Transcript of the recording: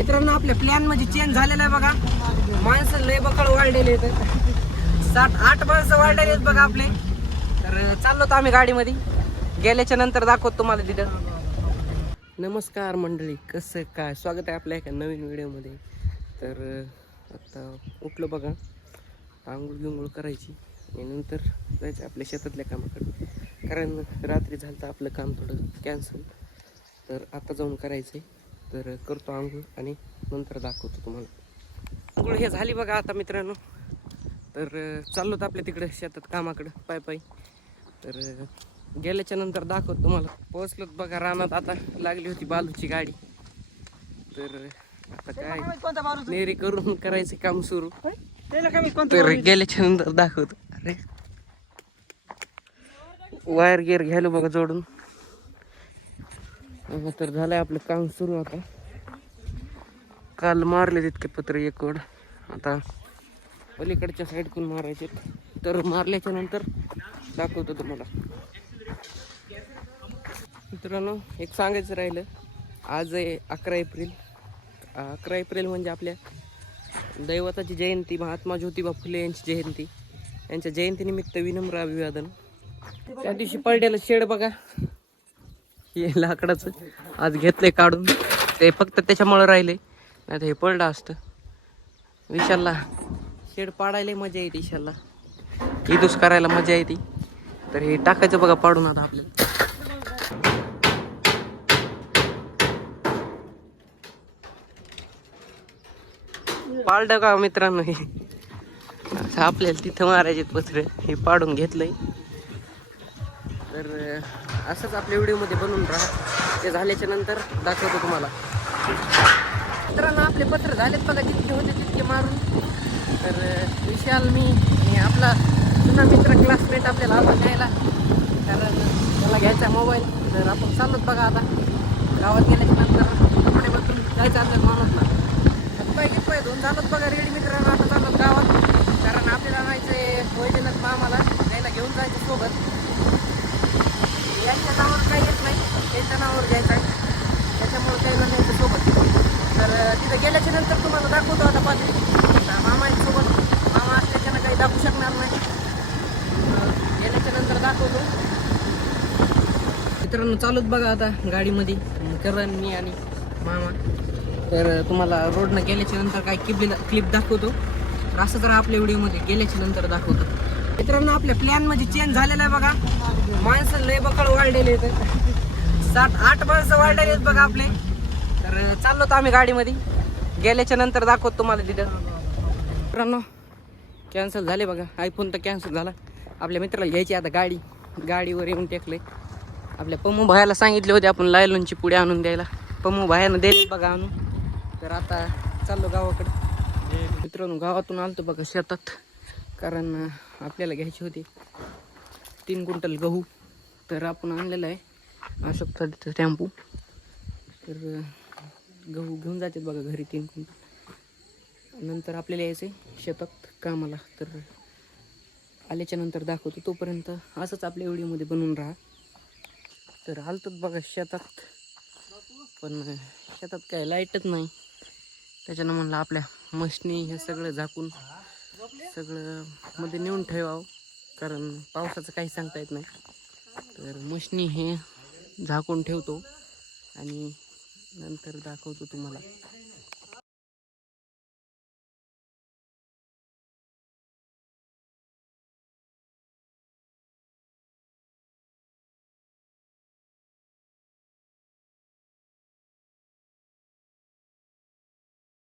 मित्रांनो आपल्या प्लॅन मध्ये चेंज झालेला आहे बघा. माणसं लय बकळ वाढलेले आहेत. 7-8 माणसं वाढलेले आहेत बघा आपले. तर चाललो तर आम्ही गाडीमध्ये. गेल्याच्या नंतर दाखवतो तुम्हाला तिथं. नमस्कार मंडळी, कसं काय स्वागत आहे आपल्या एका नवीन व्हिडिओमध्ये. तर आता उठलो बघा, आंघोळ गिंघोळ करायची आणि नंतर जायचं आपल्या शेतातल्या कामाकडे. कारण रात्री झालं तर आपलं काम थोडं कॅन्सल, तर आता जाऊन करायचं आहे. तर करतो आंघोळ आणि नंतर दाखवतो तुम्हाला. आंघोळ हे झाली बघा आता मित्रांनो. तर चाललो तर आपल्या तिकडे शेतात कामाकडं पायी. तर गेल्याच्या नंतर दाखवतो तुम्हाला. पोहोचलोत बघा रानात. आता लागली होती बालूची गाडी. तर आता काय नेरी करून करायचं काम सुरू. तर गेल्याच्या नंतर दाखवतो. अरे वायर गिअर घ्यायला बघा जोडून. तर झालंय आपलं काम सुरू. आता काल मारले तितके पत्र एक वड, आता पलीकडच्या साईडकडून मारायचे. तर मारल्याच्या नंतर दाखवतो तुम्हाला. मित्रांनो एक सांगायचं राहिलं, आज आहे 11 एप्रिल. 11 एप्रिल म्हणजे आपल्या दैवताची जयंती, महात्मा ज्योतिबा फुले यांची जयंती. यांच्या जयंतीनिमित्त विनम्र अभिवादन. त्या दिवशी पडलेलं शेड बघा, हे लाकडाचं आज घेतलंय काढून. ते फक्त त्याच्यामुळे राहिले, नाही तर हे पडलं असतं. विशालला शेड पाडायला मजा येते, विशालला इदूस करायला मजा येते. तर हे टाकायचं बघा पाडून आता आपल्याला. पाळलं का मित्रांनो, हे असं आपल्याला तिथं मारायचे पत्र, हे पाडून घेतलंय. तर असंच आपल्या व्हिडिओमध्ये बनवून राहा. ते झाल्याच्या नंतर दाखवतो तुम्हाला. मित्रांनो आपले पत्र झालेत बघा, जितके होते तितके मारून. तर विशाल, मी आणि आपला जुना मित्र क्लासमेट आपल्याला आला घ्यायला, कारण त्याला घ्यायचा मोबाईल. तर आपण चाललोत बघा आता. गावात गेल्याच्या नंतर कपडे बदलून जायचं आपल्याला माणूसला. पाय धुवून झालं बघा रेडी. मित्रांनो आता चाललो गावात, कारण आपल्याला जायचं वैजनाथ मामाला घ्यायला घेऊन जायचं सोबत. यांच्या नावावर काही येत नाही, त्यांच्या नावावर घ्यायचं आहे, त्याच्यामुळे काही नाही सोबत. तर तिथं गेल्याच्या नंतर तुम्हाला दाखवतो आता पाहते मामांसोबत. मामा असल्याच्यानं काही दाखवू शकणार नाही, गेल्याच्या नंतर दाखवतो. मित्रांनो चालूच बघा आता गाडीमध्ये करण, मी आणि मामा. तर तुम्हाला रोडनं गेल्याच्या नंतर काय क्लिप दाखवतो. तर असं जरा आपल्या व्हिडिओमध्ये गेल्याच्या नंतर दाखवतो. मित्रांनो आपल्या प्लॅनमध्ये चेंज झालेला आहे बघा. माणसं लय बकळ वाढलेले आहेत. 7-8 माणसं वाढलेले आहेत बघा आपले. तर चाललो तर आम्ही गाडीमध्ये. गेल्याच्या नंतर दाखवतो तुम्हाला तिथं. मित्रांनो कॅन्सल झाले बघा. आयफोन तर कॅन्सल झाला. आपल्या मित्राला घ्यायची आता गाडी. गाडीवर येऊन टेकले. आपल्या पमू भायाला सांगितले होते आपण लायलॉनची पुढे आणून द्यायला. पमू भायानं दिले बघा आणून. तर आता चाललो गावाकडे. मित्रांनो गावातून आलतो बघा शेतात, कारण आपल्याला घ्यायची होती 3 क्विंटल गहू. तर आपण आणलेला आहे अशोकचा तिथं टेम्पो. तर गहू घेऊन जातात बघा घरी 3 क्विंटल. नंतर आपल्याला यायचं आहे शेतात कामाला. तर आल्याच्या नंतर दाखवतो. तोपर्यंत असंच आपल्या व्हिडिओमध्ये बनवून राहा. तर आलतोच बघा शेतात, पण शेतात काय लाईटच नाही. त्याच्यानं म्हणलं आपल्या मशनी हे सगळं झाकून सगळं मध्ये नेऊन ठेवावं, कारण पावसाचं काही सांगता येत नाही. तर मशनी हे झाकून ठेवतो आणि नंतर दाखवतो तुम्हाला.